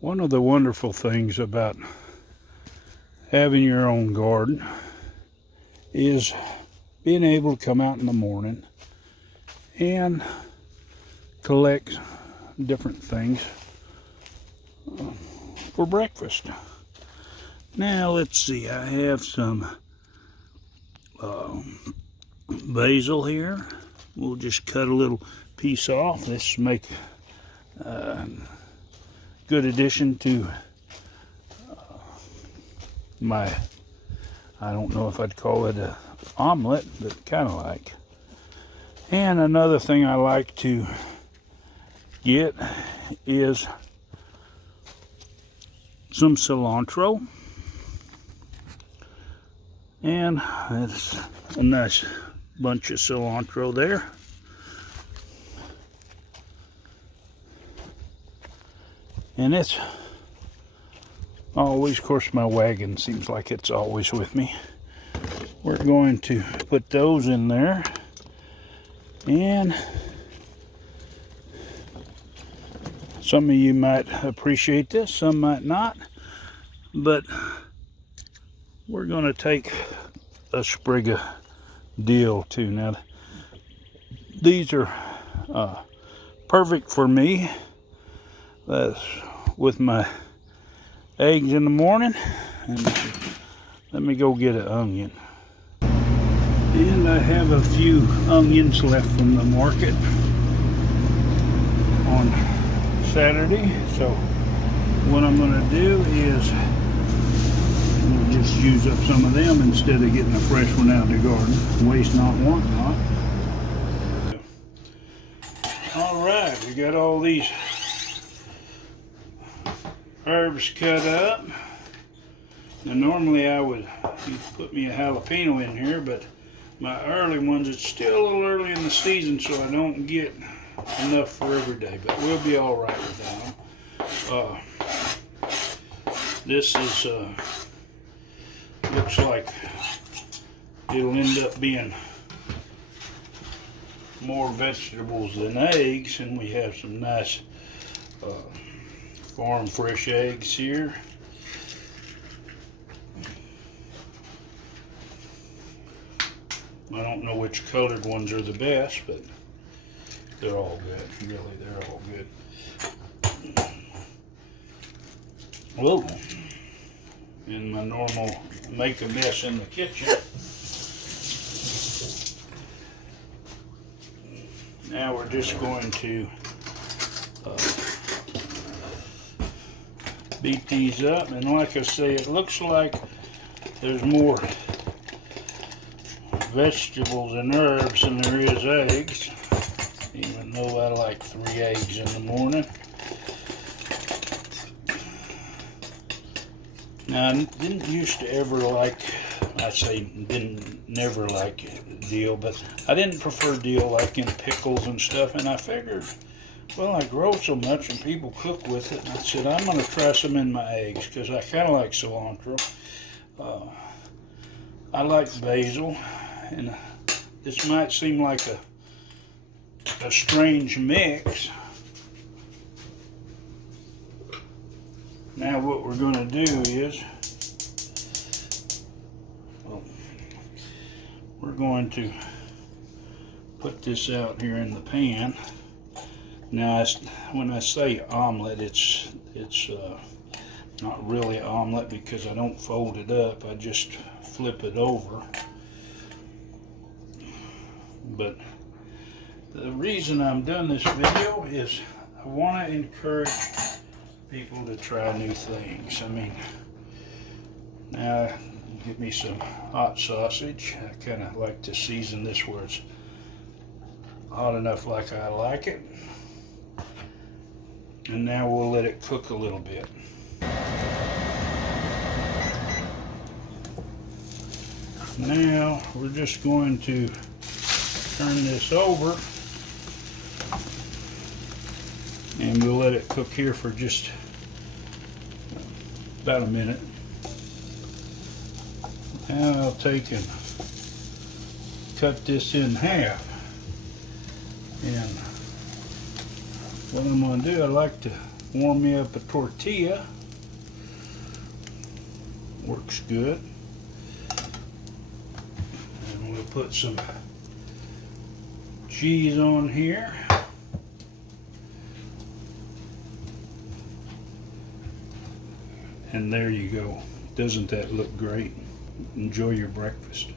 One of the wonderful things about having your own garden is being able to come out in the morning and collect different things for breakfast. Now let's see, I have some basil here. We'll just cut a little piece off. This make good addition to my, I don't know if I'd call it an omelet, but kind of like. And another thing I like to get is some cilantro. And it's a nice bunch of cilantro there. And it's always, of course, my wagon seems like it's always with me. We're going to put those in there. And some of you might appreciate this, some might not. But we're going to take a sprig of dill too. Now, these are perfect for me. That's with my eggs in the morning. And let me go get an onion. And I have a few onions left from the market on Saturday. So what I'm going to do is we'll just use up some of them instead of getting a fresh one out of the garden. Waste not, want not. All right, we got all these herbs cut up. Now normally I would put me a jalapeno in here, but my early ones, it's still a little early in the season, so I don't get enough for every day, but we'll be all right without them. This is looks like it'll end up being more vegetables than eggs, and we have some nice farm fresh eggs here. I don't know which colored ones are the best, but they're all good. Really, they're all good. Whoa. In my normal make a mess in the kitchen. Now we're just going to beat these up, and like I say, it looks like there's more vegetables and herbs than there is eggs, even though I like 3 eggs in the morning. Now, I didn't used to ever like, I say never like dill, but I didn't prefer dill like in pickles and stuff, and I figured, well, I grow so much and people cook with it, and I said, I'm going to try some in my eggs, because I kind of like cilantro. I like basil, and this might seem like a strange mix. Now what we're going to do is, we're going to put this out here in the pan. Now, when I say omelet, it's not really an omelet because I don't fold it up. I just flip it over. But the reason I'm doing this video is I want to encourage people to try new things. I mean, now give me some hot sausage. I kind of like to season this where it's hot enough like I like it. And now we'll let it cook a little bit. Now we're just going to turn this over, and we'll let it cook here for just about a minute. Now I'll take and cut this in half, and what I'm going to do, I like to Warm me up a tortilla. Works good. And we'll put some cheese on here. And there you go. Doesn't that look great? Enjoy your breakfast.